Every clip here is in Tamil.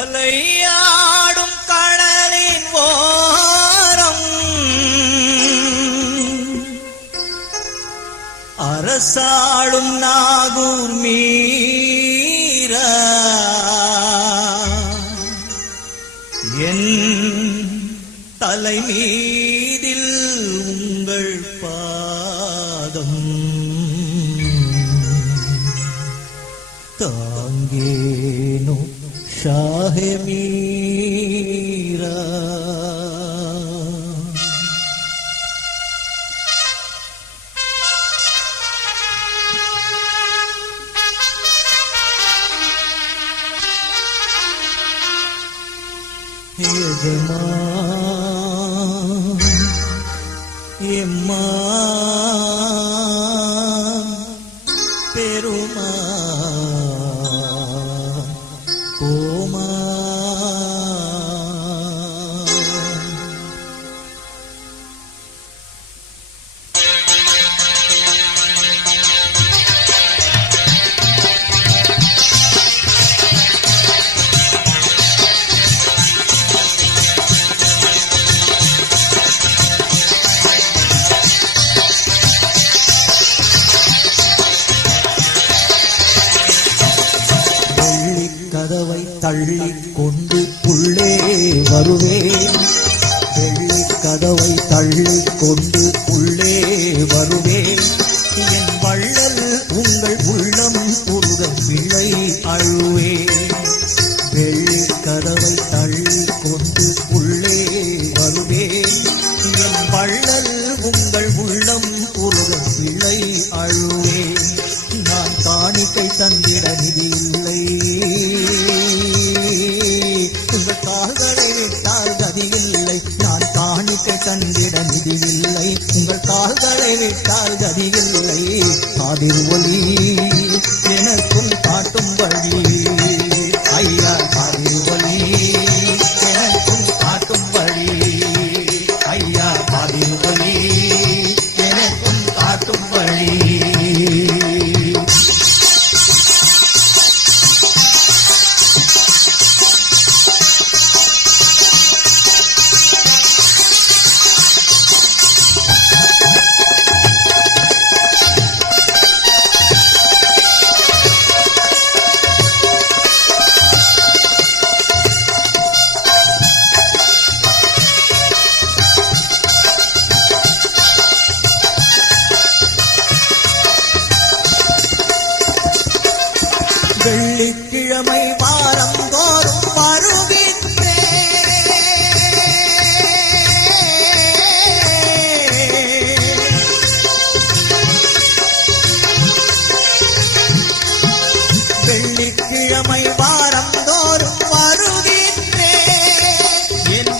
அலையாடும் கடலின் ஓரம். அரசாளும் நாகூர் শাহে মীরা। মা தள்ளி கொண்டு உள்ளே வருவேன். வெள்ளி கதவை தள்ளி கொண்டு உள்ளே வருவேன்.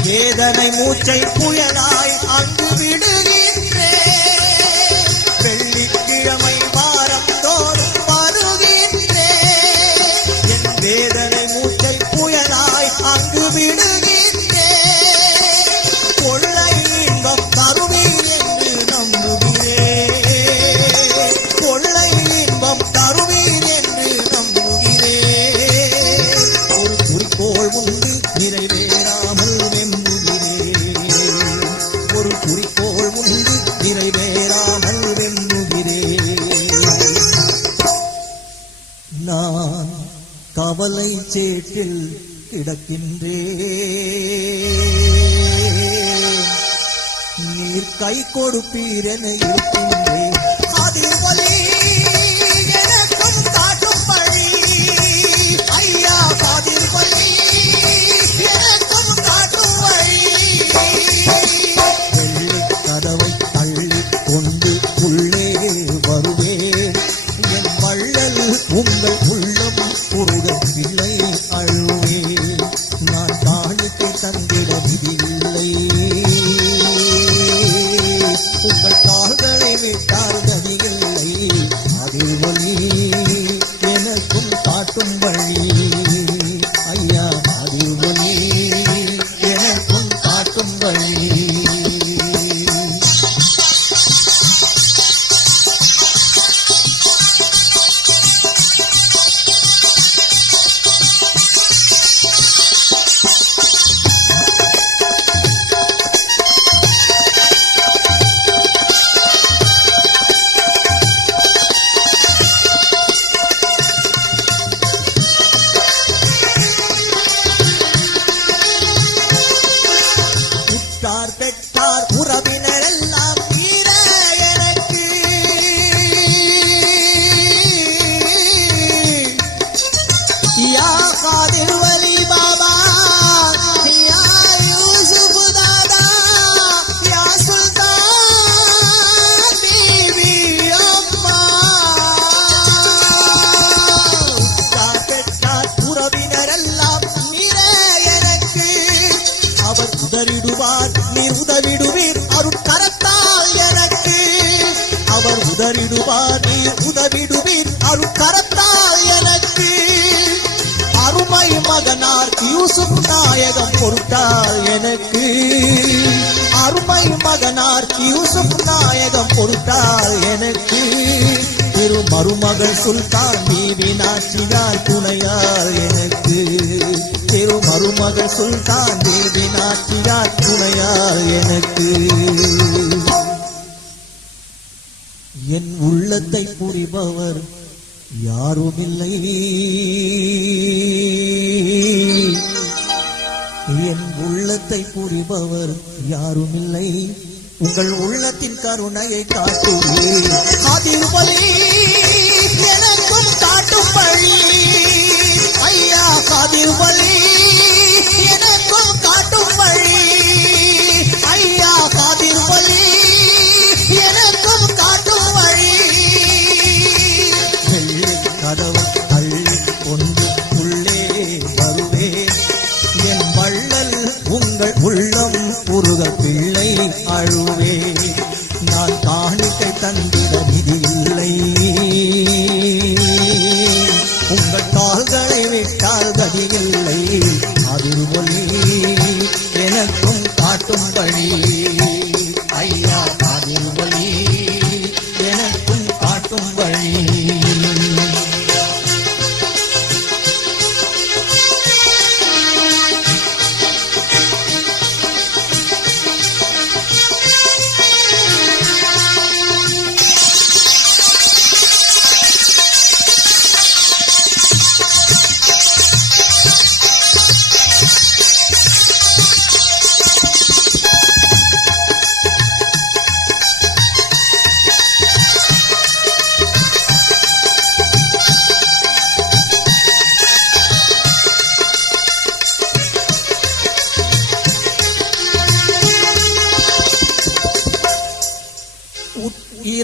வேதனை மூச்சை புயலாய் அங்கு விடு. நான் கவலை சேற்றில் கிடக்கின்றே நீர் கை கொடுப்பீரென இருக்கின்றே খুব cantarte யூசுப் பொறுத்தால் எனக்கு. அருமை மகனார் யூசுப் நாயகம் பொறுத்தால் எனக்கு. திரு மருமகள் சுல்தான் பீவி நாச்சியார் துணையால் எனக்கு. திரு மருமகள் சுல்தான் பீவி நாச்சியார் துணையால் எனக்கு. என் உள்ளத்தை புரிபவர் யாருமில்லை. என் உள்ளத்தை புரிபவர் யாருமில்லை. உங்கள் உள்ளத்தின் கருணையை காட்டுவே அதிர்வலி எனக்கும் காட்டும் வழி ஐயா கதிர்வலி எனக்கும் காட்டும் வழி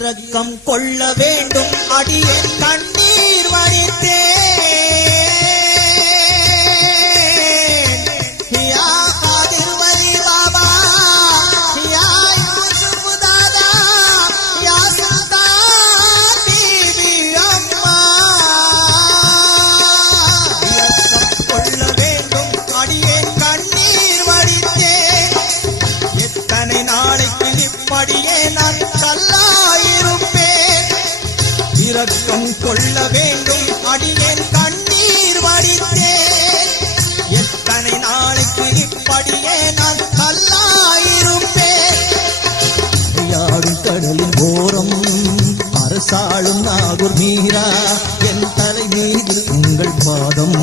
இரக்கம் கொள்ள வேண்டும். அடியே கண்ணீர் வடித்தேன். இரக்கம் கொள்ள வேண்டும். அடியேன் கண்ணீர் வடித்தேன் எத்தனை நாளைக்கு இப்படியே நான் கல்லாயிருப்பேன் யாரும் கடலின் ஓரம் அரசாளும் நாகூர் மீரா என் தலை மீது உங்கள் பாதம்.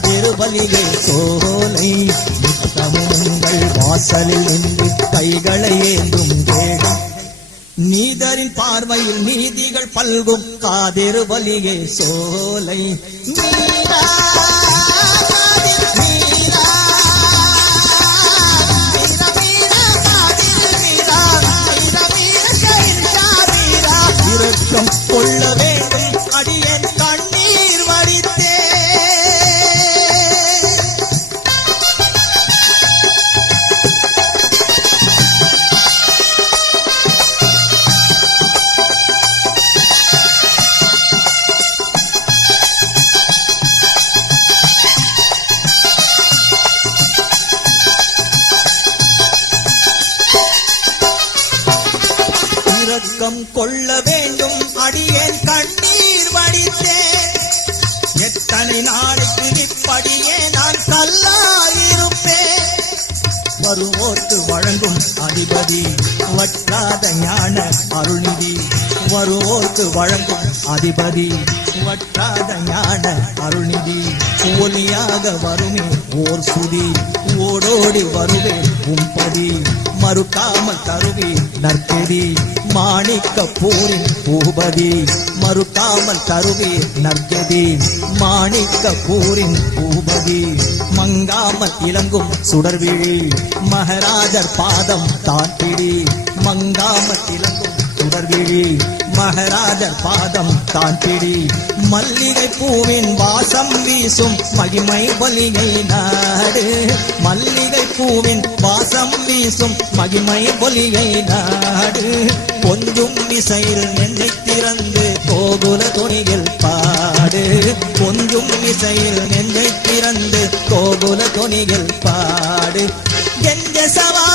பொங்கும் காதிரு பலியே சோலை முத்தமுங்கள் வாசலில் நின்று கைகளை ஏந்தும் ஏழை நீதரின் பார்வையில் நீதிகள் பல்கும் காதிரு வலியே சோலை. நீதா வருவோர்க்கு வழங்கும் அதிபதி. வற்றாத ஞான அருள்நிதி ஒலியாக வருமே ஓர் சுதி. ஓடோடி வருவே உம்பதி மறுக்காமல் தருவே நற்கெதி. மாணிக்க பூரின் பூபதி. மறுக்காமல் தருவே நற்கதி. மாணிக்க பூரின் பூபதி. மங்காமல் இளங்கும் சுடர்விழி. மகராஜர் பாதம் தான் பிடி மங்காமல் இளங்கும் சுடர்விழி. மகராஜர் பாதம் தான் பிடி மல்லிகை பூவின் வாசம் வீசும் மகிமை ஒலிகை நாடு. மல்லிகை பூவின் வாசம் வீசும் மகிமை ஒலிகை நாடு. கொஞ்சும் இசையில் நெஞ்சை திறந்து கோகுல துணியில் பாடு. கொஞ்சும் இசையில் நெஞ்சை திறந்து கோகுல துணியில் பாடு. எஞ்ச சவாயை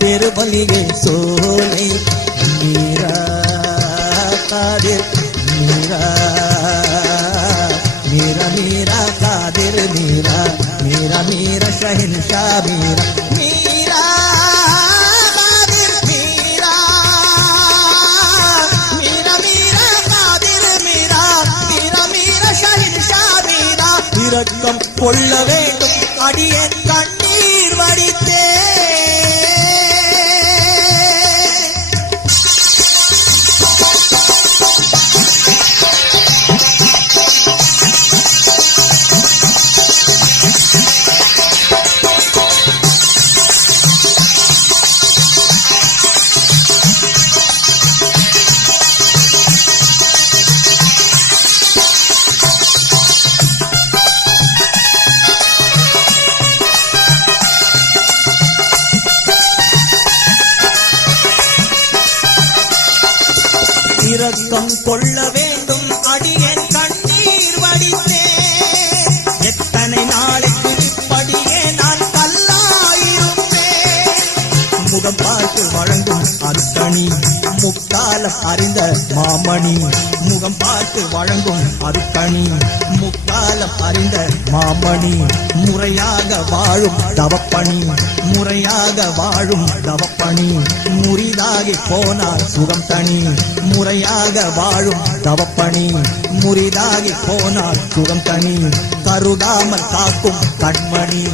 তাদের বলিবে সোনে মীরা তাদের মীরা মীরা মীরা তাদের মীরা মীরা মীরা ஷஹின் মীরা மீரா. இரக்கம் கொள்ள வேண்டும் அடியே அறிந்த மாமணி. முகம் பார்த்து வழங்கும் அருக்கணி முக்காலம் அறிந்த மாமணி. முறையாக வாழும் தவப்பணி. முறையாக வாழும் தவப்பணி. முறிதாகி போனால் சுகம் தனி. முறையாக வாழும் தவப்பணி. முறிதாகி போனால் சுகம் தனி. கருதாமல் காக்கும் கண்மணி.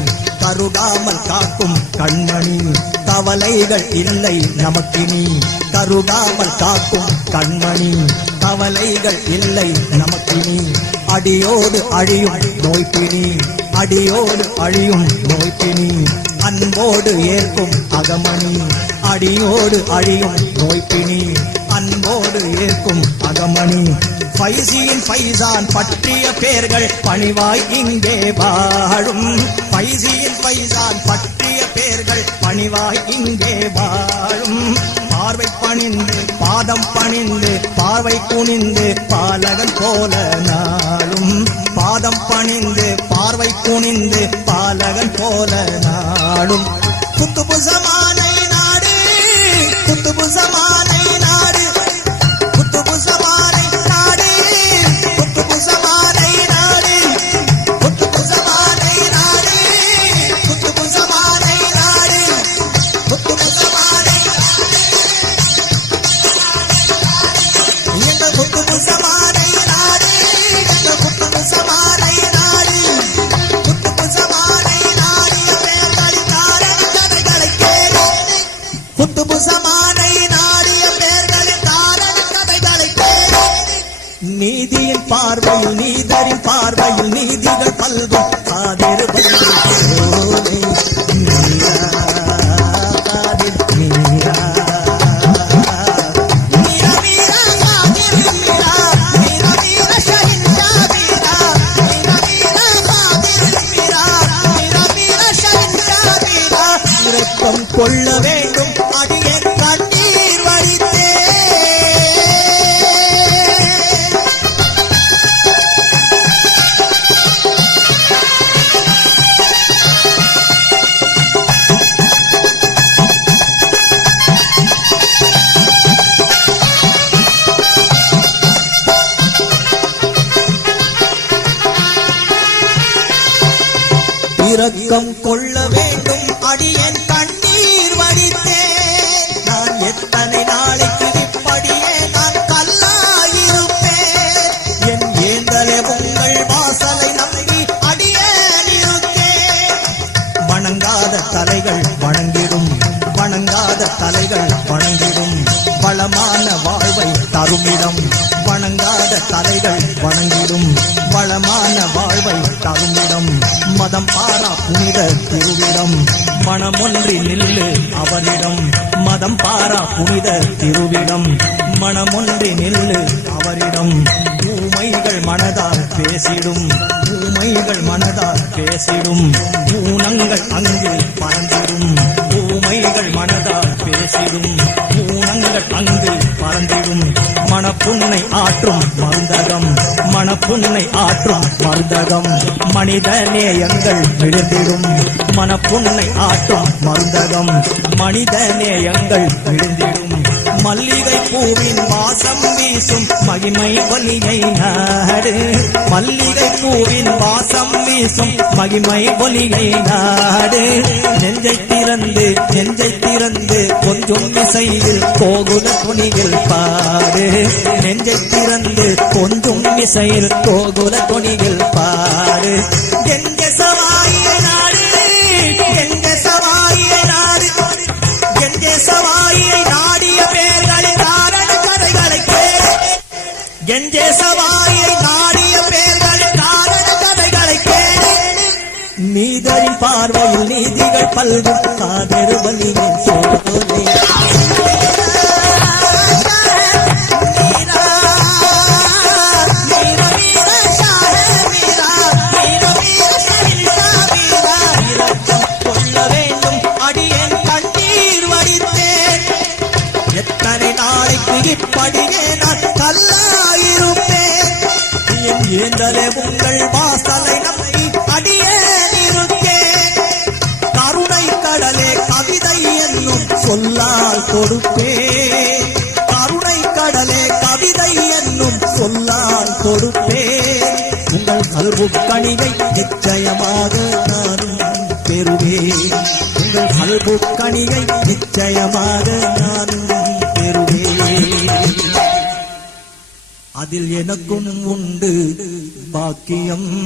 கருடாமல் காக்கும் கண்மணி கவலைகள் இல்லை நமக்கினி. கருடாமல் காக்கும் கண்மணி கவலைகள் இல்லை நமக்கினி. அடியோடு அழியும் நோய்பினி அடியோடு அழியும் நோய்பினி அன்போடு ஏற்கும் அகமணி. அடியோடு அழியும் நோய்பினி அன்போடு ஏற்கும் அகமணி. பைசியின் பைசான் பற்றிய பேர்கள் பணிவாய் இங்கே வாழும். பைசியின் பைசான் பற்றிய பேர்கள் பணிவாய் இங்கே வாழும். பார்வை பணிந்து பாதம் பணிந்து பார்வை குனிந்து பாலகன் போல நாளும். பாதம் பணிந்து பார்வை குனிந்து பாலகன் போல நாளும். குத்துபுசமான நாடு குத்துபுசமான கொள்ள வேண்டும். அடிய கண்ணீர் வடித்தே. இரக்கம் கொள்ள வாழ்வை தருமிடம். வணங்காத தலைகள் வணங்கிடும். வளமான வாழ்வை தருமிடம். மதம் பாரா புனித திருவிடம். மனமொன்றி நில்லு அவரிடம். மதம் பாரா புனித திருவிடம். மனமொன்றி நில்லு அவரிடம். ஊமைகள் மனதால் பேசிடும். ஊமைகள் மனதால் பேசிடும். ஊனங்கள் அங்கு பறந்திடும். மனப்புண்ணை ஆற்றும் மருந்தகம் மனப்புண்ணை ஆற்றும் மருந்தகம். மனித நேயங்கள் விழுந்திடும் மனப்புண்ணை ஆற்றும் மருந்தகம். மனித நேயங்கள் விழுந்திடும். மல்லிகை பூவின் வாசம் வீசும் மகிமை ஒலியை நாடு. மல்லிகை பூவின் வாசம் வீசும் மகிமை ஒலியை நாடு. நெஞ்சை திறந்து நெஞ்சை திறந்து கொஞ்சம் இசையில் கோகுல துணிகள் பாடு. நெஞ்சை திறந்து கொஞ்சம் இசையில் கோகுல துணிகள் பாடு. எங்க சவாயிய நாடு எங்க சவாயிய நாடு. எங்க சவாயியை நாடு பார்வையில் நீதிகள் பல்கும். காதருவலியின் சோதனை இப்படியே நான் கல்லாயிருப்பேன்? என் ஏந்தலே உங்கள் வாசலை நம்பி சொல்லால் கொடுப்பே. கருணை கடலே கவிதை என்னும் சொல்லால் கொடுப்பே. உங்கள் அல்பு கணிகை நிச்சயமாக நானும் பெறுவேன். உங்கள் அல்பு கணிகை நிச்சயமாக நானும் பெறுவேன். அதில் எனக்கும் உண்டு பாக்கியம்.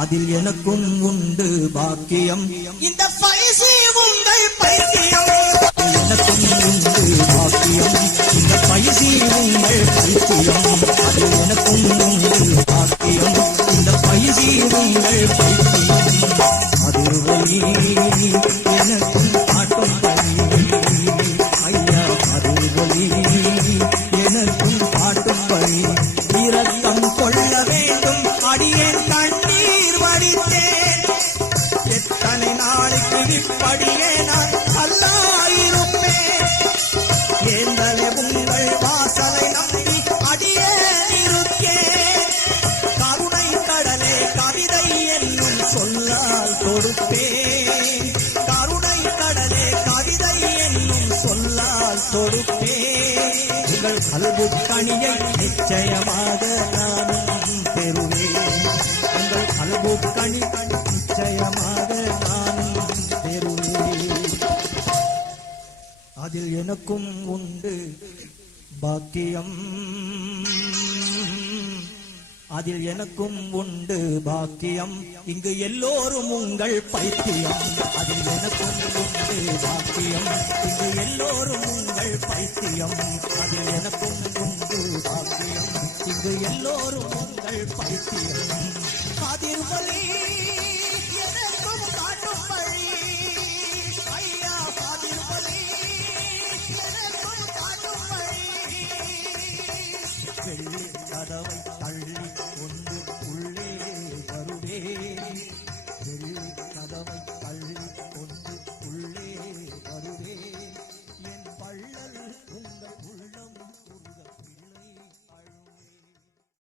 அதில் எனக்கும் உண்டு பாக்கியம். இந்த பைசி உங்கள் பைத்தியம் எனக்கும் உண்டு பாக்கியம். இந்த பைசி உங்கள் பைத்தியம் அதில் எனக்கும் உண்டு பாக்கியம். இந்த பைசி உங்கள் பைத்தியம் அது வழி கொடுப்பேன் கருணை கடலே கவிதை என்னும் சொல்லால் கொடுப்பேன் உங்கள் கல்பு கனியை நிச்சயமாக நானும் பெறுவேன். உங்கள் கல்பு கணி நிச்சயமாக நானும் பெறுவேன். அதில் எனக்கும் உண்டு பாக்கியம். அதில் எனக்கும் உண்டு பாக்கியம். இங்கு எல்லோரும் உங்கள் பைத்தியம். அதில் எனக்கும் உண்டு பாக்கியம். இங்கு எல்லோரும் உங்கள் பைத்தியம். அதில் எனக்கும் உண்டு பாக்கியம். இங்கு எல்லோரும் உங்கள் பைத்தியம். அதிர்வலி எனக்கும் காட்டும் வழி.